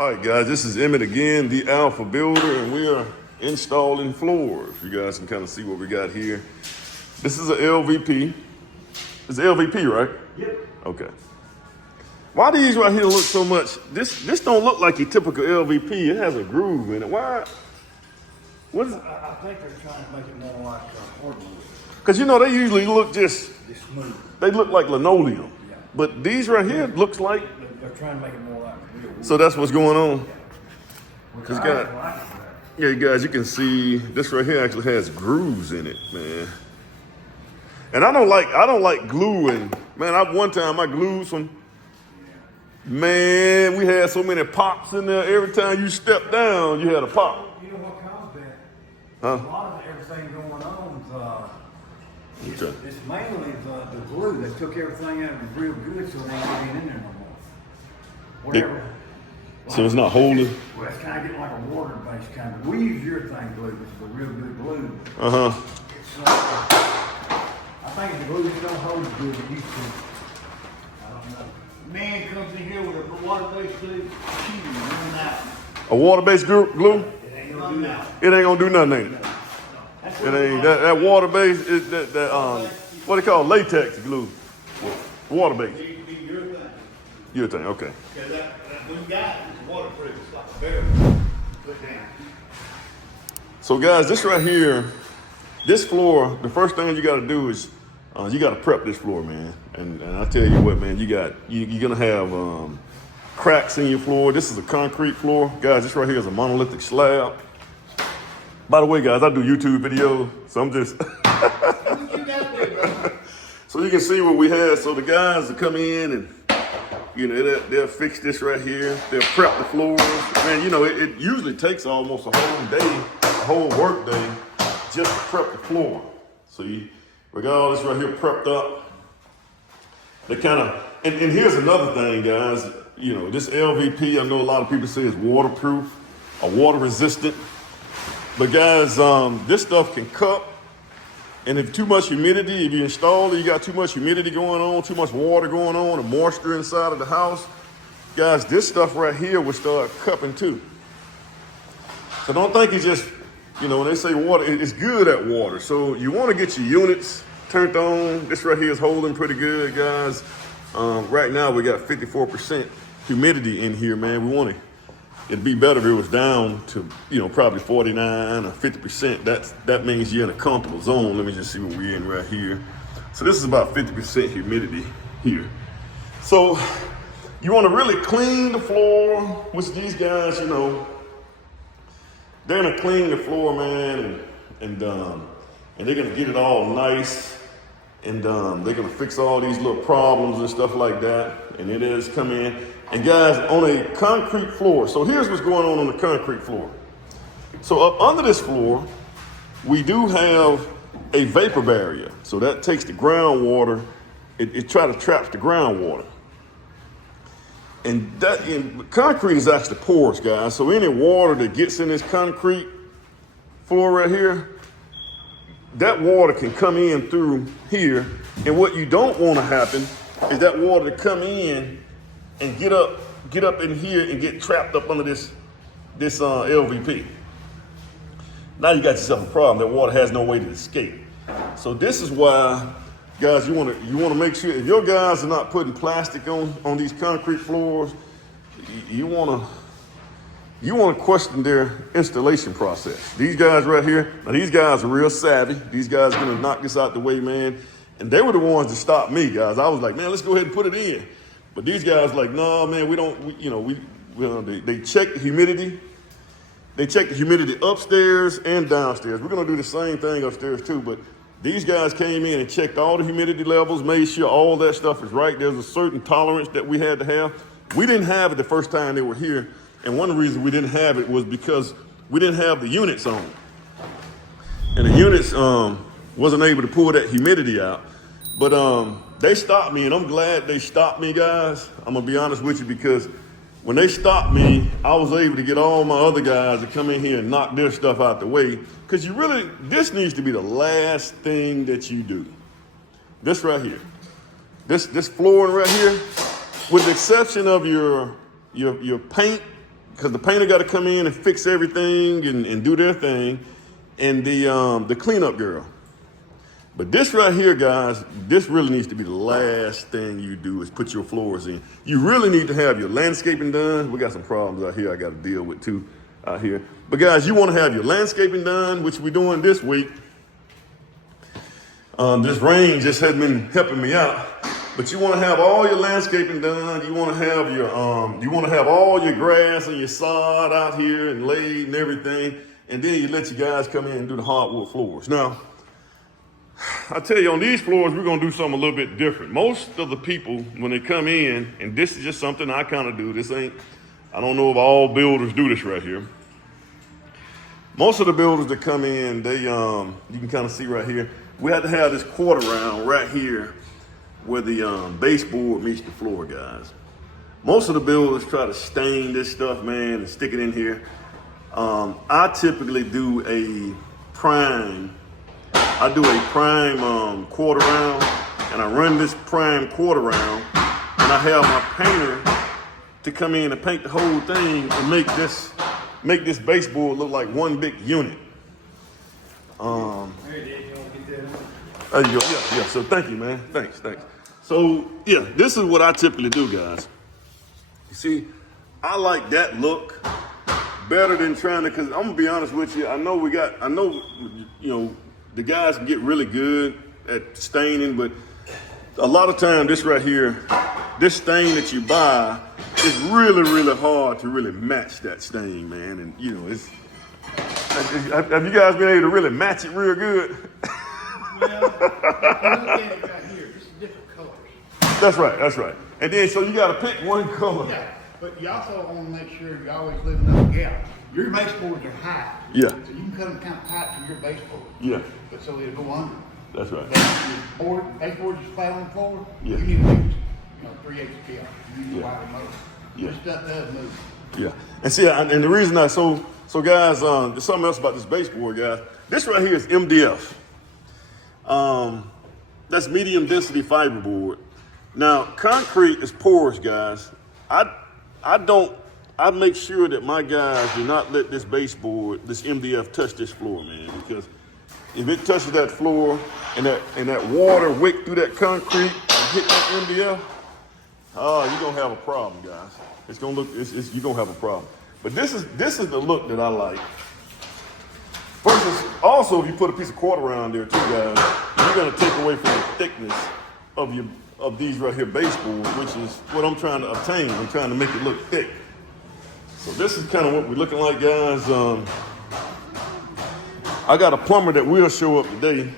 All right, guys, this is Emmett again, the Alpha Builder, and we are installing floors. You guys can kind of see what we got here. This is a LVP. It's LVP, right? Yep. Okay. Why these right here look so much? This don't look like your typical LVP. It has a groove in it. Why? What is it? I think they're trying to make it more like hardwood. Because you know they usually look just smooth. They look like linoleum. Yeah. But these right here looks like. They're trying to make it more like real wood. So that's what's going on. Which I like it better. Yeah, guys, you can see this right here actually has grooves in it, man. And I don't like gluing. Man, one time I glued some. Man, we had so many pops in there. Every time you step down, you had a pop. You know what caused that? Huh? A lot of everything going on is Okay. it's mainly the glue. They took everything out of it real good, so it ain't getting in there no more. Whatever. So it's not holding? Well, it's kind of getting like a water-based kind of. We use urethane glue, which is a real good glue. Uh-huh. I think the glue just don't hold as good as it used to. I don't know. Man comes in here with a water-based glue, cheating, running out. A water-based glue? It ain't gonna do that. It ain't gonna do nothing, ain't it? It ain't that water-based. What they call latex glue. Water-based. Urethane, okay. Yeah, that blue guy is waterproof. It's like a barrel. Put down. So guys, this right here, this floor, the first thing you gotta do is you gotta prep this floor, man. And I tell you what, man, you're gonna have cracks in your floor. This is a concrete floor. Guys, this right here is a monolithic slab. By the way, guys, I do YouTube videos, so I'm just so you can see what we have. So the guys that come in and they'll fix this right here. They'll prep the floors. Man, it usually takes almost a whole day, a whole work day, just to prep the floor. So we got all this right here prepped up. They kind of, and here's another thing, guys. This LVP, I know a lot of people say it's waterproof or water resistant. But guys, this stuff can cup. And if too much humidity, if you install it, you got too much humidity going on, too much water going on, and moisture inside of the house, guys, this stuff right here will start cupping too. So don't think it's just, when they say water, it's good at water. So you want to get your units turned on. This right here is holding pretty good, guys. Right now we got 54% humidity in here, man. It'd be better if it was down to, probably 49 or 50%. That means you're in a comfortable zone. Let me just see what we're in right here. So this is about 50% humidity here. So you want to really clean the floor, which these guys, they're gonna clean the floor, man, and they're gonna get it all nice, and they're gonna fix all these little problems and stuff like that. And it is come in. And guys, on a concrete floor, so here's what's going on the concrete floor. So up under this floor, we do have a vapor barrier. So that takes the groundwater, it tries to trap the groundwater. And concrete is actually porous, guys. So any water that gets in this concrete floor right here, that water can come in through here. And what you don't want to happen is that water to come in and get up in here and get trapped up under this LVP. Now you got yourself a problem. That water has no way to escape. So this is why, guys, you want to make sure if your guys are not putting plastic on these concrete floors, you want to question their installation process. These guys right here, now these guys are real savvy. These guys are gonna knock this out the way, man. And they were the ones that stopped me, guys. I was like, man, let's go ahead and put it in. But these guys like, no, man, they check the humidity. They check the humidity upstairs and downstairs. We're gonna do the same thing upstairs too, but these guys came in and checked all the humidity levels, made sure all that stuff is right. There's a certain tolerance that we had to have. We didn't have it the first time they were here. And one of the reasons we didn't have it was because we didn't have the units on. And the units wasn't able to pull that humidity out. But they stopped me, and I'm glad they stopped me, guys. I'm gonna be honest with you, because when they stopped me, I was able to get all my other guys to come in here and knock their stuff out the way. Because this needs to be the last thing that you do. This right here. This flooring right here, with the exception of your paint because the painter got to come in and fix everything and do their thing, and the cleanup girl. But this right here, guys, this really needs to be the last thing you do is put your floors in. You really need to have your landscaping done. We got some problems out here I got to deal with too out here. But guys, you want to have your landscaping done, which we're doing this week. This rain just has been helping me out. But you want to have all your landscaping done. You want to have your all your grass and your sod out here and laid and everything. And then you let your guys come in and do the hardwood floors. Now, I tell you, on these floors, we're going to do something a little bit different. Most of the people, when they come in, and this is just something I kind of do, I don't know if all builders do this right here. Most of the builders that come in, they, you can kind of see right here, we have to have this quarter round right here where the baseboard meets the floor, guys. Most of the builders try to stain this stuff, man, and stick it in here. I typically do a prime quarter round, and I run this prime quarter round, and I have my painter to come in and paint the whole thing and make this baseboard look like one big unit. There you go. Yeah. So thank you, man. Thanks. So yeah, this is what I typically do, guys. You see, I like that look better than trying to, because I'm gonna be honest with you, I know you know, the guys can get really good at staining, but a lot of time this right here, this stain that you buy, is really, really hard to really match that stain, man. And you know, have you guys been able to really match it real good? Well, look at it right here. This is different colors. That's right. And then, so you got to pick one color. Yeah, but you also want to make sure you're always living up gap. Your baseboards are high. Yeah. So you can cut them kind of tight to your baseboard. Yeah. But so it'll go under. That's right. Your baseboard is flat on the floor. Yeah. You need to use, 3/8 scale. You need to wider motor. Yeah. This stuff does move. Yeah. And see, and the reason so guys, there's something else about this baseboard, guys. This right here is MDF. That's medium density fiberboard. Now, concrete is porous, guys. I make sure that my guys do not let this baseboard, this MDF, touch this floor, man, because if it touches that floor and that water wick through that concrete and hit that MDF, you're gonna have a problem, guys. You're gonna have a problem. But this is the look that I like. Versus, also, if you put a piece of quarter around there too, guys, you're gonna take away from the thickness of these right here baseboards, which is what I'm trying to obtain. I'm trying to make it look thick. So this is kind of what we're looking like, guys. I got a plumber that will show up today.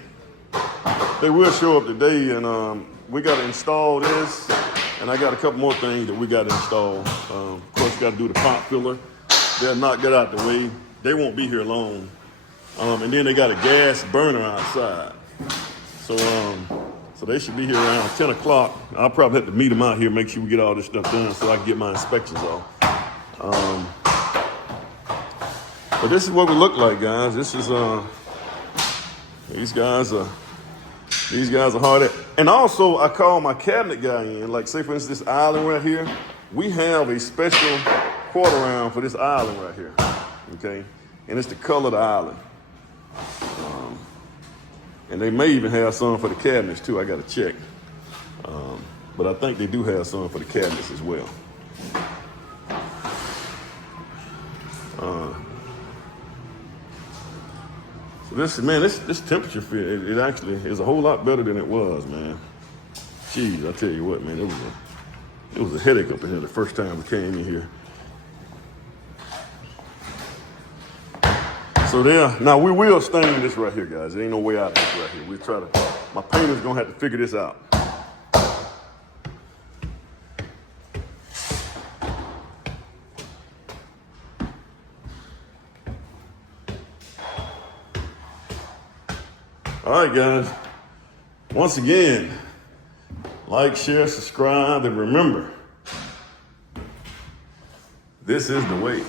They will show up today, and we got to install this, and I got a couple more things that we got to install. Of course, got to do the pop filler. They'll knock that out the way. They won't be here long. And then they got a gas burner outside. So they should be here around 10 o'clock. I'll probably have to meet them out here, make sure we get all this stuff done so I can get my inspections off. But this is what we look like, guys. This is these guys are hard at. And also, I call my cabinet guy in. Like, say for instance, this island right here. We have a special quarter round for this island right here. Okay, and it's the color of the island. And they may even have some for the cabinets too. I got to check. But I think they do have some for the cabinets as well. So this temperature feel, it actually is a whole lot better than it was, man. Jeez, I tell you what, man, it was a headache up in here the first time we came in here. So there, now we will stain this right here, guys. There ain't no way out of this right here. My painter's gonna have to figure this out. All right, guys. Once again, like, share, subscribe, and remember, this is the way.